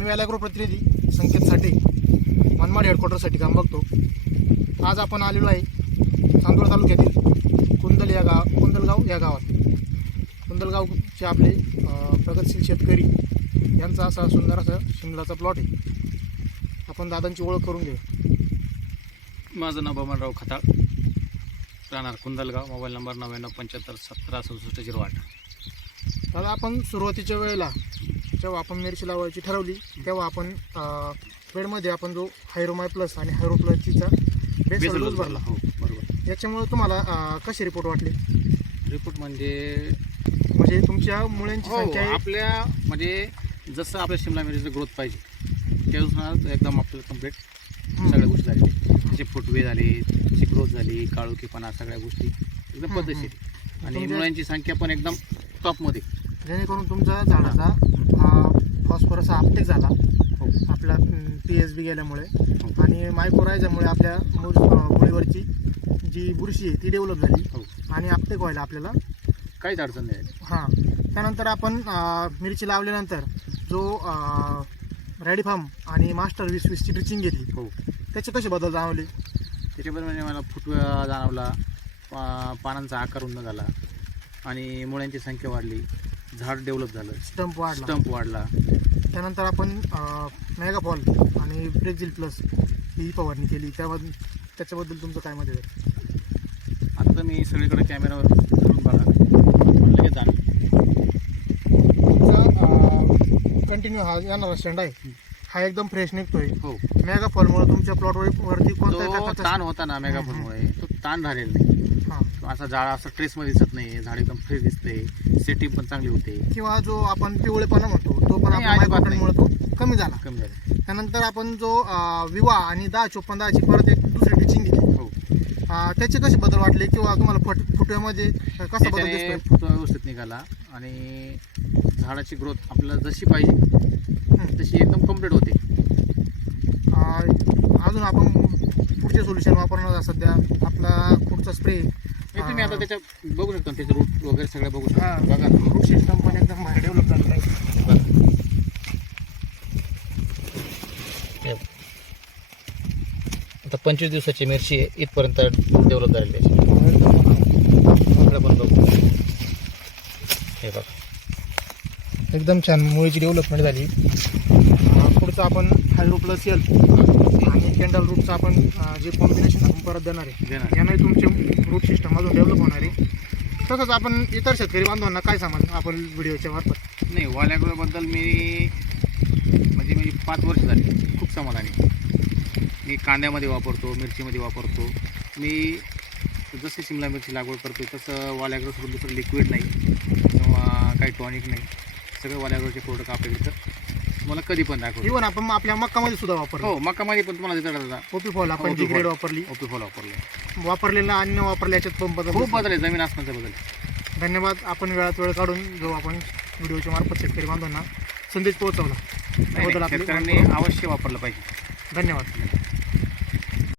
मी वॅलॅग्रो प्रतिनिधी संकेत साठे, मनमाड हेडक्वार्टरसाठी काम बघतो. आज आपण आलेलो आहे चांदोड तालुक्यातील कुंदलगाव या गावात. कुंदलगावचे आपले प्रगतशील शेतकरी यांचा असा सुंदर असा शिमलाचा प्लॉट आहे. आपण दादांची ओळख करून घेऊ. माझं नाव बबनराव खताळ, राहणार कुंदलगाव, मोबाईल नंबर 9975176708. दादा, आपण सुरुवातीच्या वेळेला जेव्हा आपण मिरची लावायची ठरवली तेव्हा आपण बेडमध्ये आपण जो हायरोमाय प्लस आणि हायरो प्लसचा बेसल डोस भरला. हो बरोबर. याच्यामुळे तुम्हाला कसे रिपोर्ट वाटले? रिपोर्ट म्हणजे तुमच्या मुळ्यांची संख्या आपल्या म्हणजे जसं आपल्या शिमला मिरचीचं ग्रोथ पाहिजे त्यानुसार एकदम आपल्याला कम्प्लीट सगळ्या गोष्टी झाल्या. त्याचे फुटवे झाले, त्याची ग्रोथ झाली, काळोखीपणा, सगळ्या गोष्टी एकदम पद्धतशीर आणि मुळ्यांची संख्या पण एकदम टॉपमध्ये, जेणेकरून तुमचा झाडाचा फॉस्फरस अपटेक झाला आपला PSB गेल्यामुळे आणि मायक्रोरायझामुळे आपल्या मुळीवरची जी बुरशी आहे ती डेव्हलप झाली आणि अपटेक व्हायला आपल्याला काहीच अडचण नाही. त्यानंतर आपण मिरची लावल्यानंतर जो रॅडीफार्म आणि मास्टर 2020ची ड्रिचिंग घेतली, त्याचे कसे बदल जाणवले? त्याच्याबद्दल म्हणजे मला फुटवा जाणवला, पानांचा आकार उंच झाला आणि मुळ्यांची संख्या वाढली, झाड डेव्हलप झालं, स्टंप वाढला. त्यानंतर आपण मेगाफॉल आणि ब्रेक्झिल प्लस ही फवारणी केली. त्याच्याबद्दल तुमचं काय मत आहे? आता मी सगळीकडे कॅमेरावर करून बघा लगेच जाणं. तुमचा कंटिन्यू हा येणारा स्टँड आहे, हा एकदम फ्रेश निघतोय. हो, मेगाफॉलमुळे तुमच्या प्लॉटवरती कोणता ताण होता ना मेगाफॉलमुळे, तो ताण झालेला नाही. असा झाड असं ट्रेसमध्ये दिसत नाही, झाड एकदम फ्रेश दिसते, सेटिंग पण चांगली होते. किंवा जो आपण पिवळेपणा म्हणतो तो पण मायक्रोमुळे तो कमी झाला. त्यानंतर आपण जो विवा आणि 10-54-10ची परत एक दुसरी ड्रिचिंग घेतली. त्याचे कसे बदल वाटले किंवा तुम्हाला फुटव्यामध्ये कसा बदल दिसतोय? फुटवा व्यवस्थित निघाला आणि झाडाची ग्रोथ आपल्याला जशी पाहिजे तशी एकदम कम्प्लीट होते. अजून आपण पुढचे सोल्युशन वापरणार सध्या आपला पुढचा स्प्रे तुम्ही आता त्याच्या बघू शकता, त्याचे रूट वगैरे सगळं बघू शकता. बघा, रूट सिस्टम पण एकदम भारी डेव्हलप झालेलं आहे. आता 25 दिवसाची मिरची आहे, इथपर्यंत डेव्हलप झालेली आहे. पण बघू, हे बघा एकदम छान मुळीची डेव्हलपमेंट झाली. पुढचं आपण हायरो प्लस एल आणि कॅन्डल रूटचं आपण जे कॉम्बिनेशन आपण परत देणार आहे याने तुमचे रूट सिस्टम अजून डेव्हलप होणार आहे. तसंच आपण इतर शेतकरी बांधवांना काय सांगाल आपण व्हिडिओच्या मार्फत? नाही, वॉलॅग्रोबद्दल म्हणजे 5 वर्ष झाली खूप समाधानी. मी कांद्यामध्ये वापरतो, मिरचीमध्ये वापरतो. मी जशी शिमला मिरची लागवड करतो तसं वॉलॅग्रोसोबत दुसरं लिक्विड नाही किंवा काही टॉनिक नाही. सगळे वॉलॅग्रोचे प्रोडक्ट आपल्याकडे तर मला कधी पण दाखवतो. इव्हन आपण आपल्या मक्कामध्ये सुद्धा वापरतो. हो, मक्कामध्ये पण तुम्हाला देतात. ओपीफॉल आपण जी ग्रेड वापरली, ओपीफॉल वापरलेला आणि न वापरल्या याच्यात पण बदल, खूप बदल आहे, जमीन आसमानचा बदल. धन्यवाद. आपण वेळात वेळ काढून जो आपण व्हिडिओच्या मार्फत शेतकरी बांधवांना संदेश पोहोचवला त्याबद्दल शेतकऱ्यांनी अवश्य वापरलं पाहिजे. धन्यवाद.